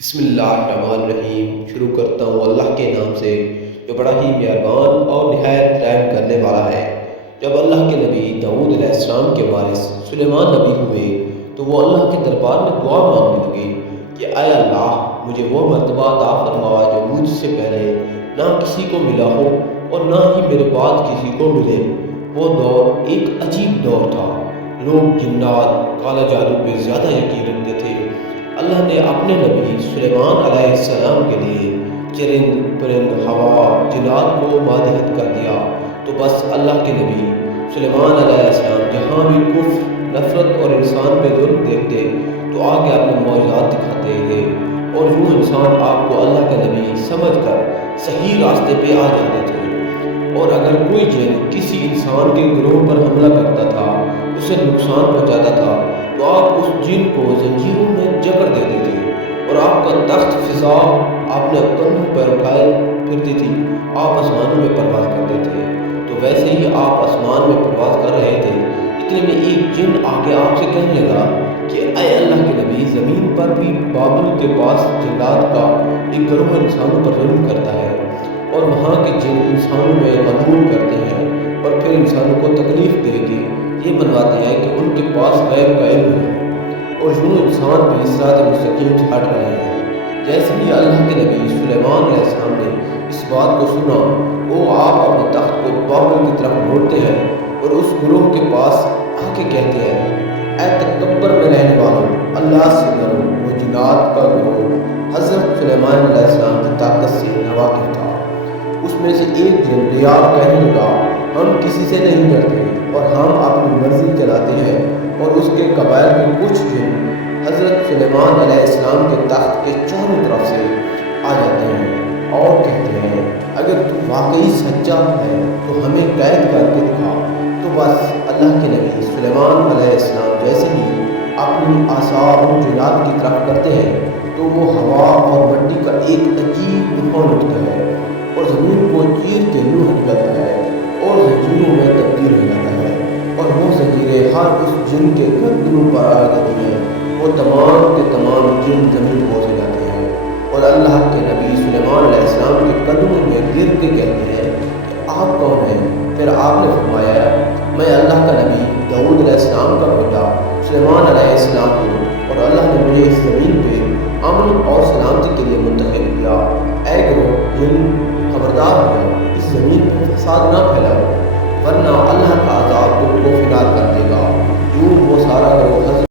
بسم اللہ الرحمن الرحیم۔ شروع کرتا ہوں اللہ کے نام سے جو بڑا ہی مہربان اور نہایت رحم کرنے والا ہے۔ جب اللہ کے نبی داؤد علیہ السلام کے وارث سلیمان نبی ہوئے تو وہ اللہ کے دربار میں دعا مانگنے لگے کہ اے اللہ، مجھے وہ مرتبہ عطا فرما جو مجھ سے پہلے نہ کسی کو ملا ہو اور نہ ہی میرے بعد کسی کو ملے۔ وہ دور ایک عجیب دور تھا۔ لوگ جنات، کالا جادو پہ زیادہ یقین رکھتے تھے۔ اللہ نے اپنے نبی سلیمان علیہ السلام کے لیے چرند پرند ہوا جنات کو مادحت کر دیا، تو بس اللہ کے نبی سلیمان علیہ السلام جہاں بھی کفر، نفرت اور انسان پہ ظلم دیکھتے تو آگے اپنے معجزات دکھاتے تھے، اور وہ انسان آپ کو اللہ کا نبی سمجھ کر صحیح راستے پہ آ جاتے تھے۔ اور اگر کوئی جن کسی انسان کے گروہ پر حملہ کرتا تھا، اسے نقصان پہنچاتا تھا، تو آپ اس جن کو زنجیروں میں جکڑ دیتے تھے، اور آپ کا تخت فضا آپ نے کندھوں پر اٹھائے پھرتی تھی، آپ آسمانوں میں پرواز کرتے تھے۔ تو ویسے ہی آپ آسمان میں پرواز کر رہے تھے، اتنے میں ایک جن آگے آپ سے کہنے لگا کہ اے اللہ کے نبی، زمین پر بھی بابل کے پاس جنات کا ایک گروہ انسانوں پر ظلم کرتا ہے، اور وہاں کے جن انسانوں میں غلول کرتے ہیں اور پھر انسانوں کو تکلیف دے کے یہ منواتے ہیں کہ ان کے پاس غیب کا علم ہے، اور یوں انسان بھی صراط مستقیم سے ہٹ رہے ہیں۔ جیسے ہی اللہ کے نبی سلیمان علیہ السلام نے اس بات کو سنا، وہ آپ اپنے تخت کو بابل کی طرف موڑتے ہیں اور اس گروہ کے پاس آ کے کہتے ہیں اے تکبر میں رہنے والوں، اللہ سے ڈرو۔ وہ جنات کا گروہ حضرت سلیمان علیہ السلام کی طاقت سے ناواقف تھا۔ اس میں سے ایک جن ریاض کہنے لگا ہم کسی سے نہیں ڈرتے اور ہم اپنی مرضی چلاتے ہیں، اور اس کے قبائل کے کچھ جن حضرت سلیمان علیہ السلام کے تخت کے چاروں طرف سے آ جاتے ہیں اور کہتے ہیں اگر تو واقعی سچا ہے تو ہمیں قید کر کے دکھا۔ تو بس اللہ کے نبی سلیمان علیہ السلام جیسے ہی اپنی عصا ان جنات کی طرف کرتے ہیں تو وہ ہوا اور مٹی کا ایک عجیب طوفان اٹھتا ہے اور زمین کو چیرتے لوح نکلتا ہے اور زنجیروں میں تبدیل ہو جاتا ہے، اور وہ زنجیریں ہر اس جن کے گردنوں پر آ جاتی ہیں، وہ تمام کے تمام جن زمین کو سے جاتے ہیں، اور اللہ کے نبی سلیمان علیہ السلام کے قدموں میں گر کے کہتے ہیں کہ آپ کون ہیں؟ پھر آپ نے فرمایا میں اللہ کا نبی داؤد علیہ السلام کا بیٹا سلیمان علیہ السلام ہوں، اور اللہ نے مجھے اس زمین پہ امن اور سلامتی کے لیے منتخب کیا۔ اے گروہ جن، خبردار ہو، اس زمین پر فساد نہ پھیلاؤ، ورنہ اللہ کا عذاب تم کو فنار کر دے گا۔ یوں وہ سارا گروہ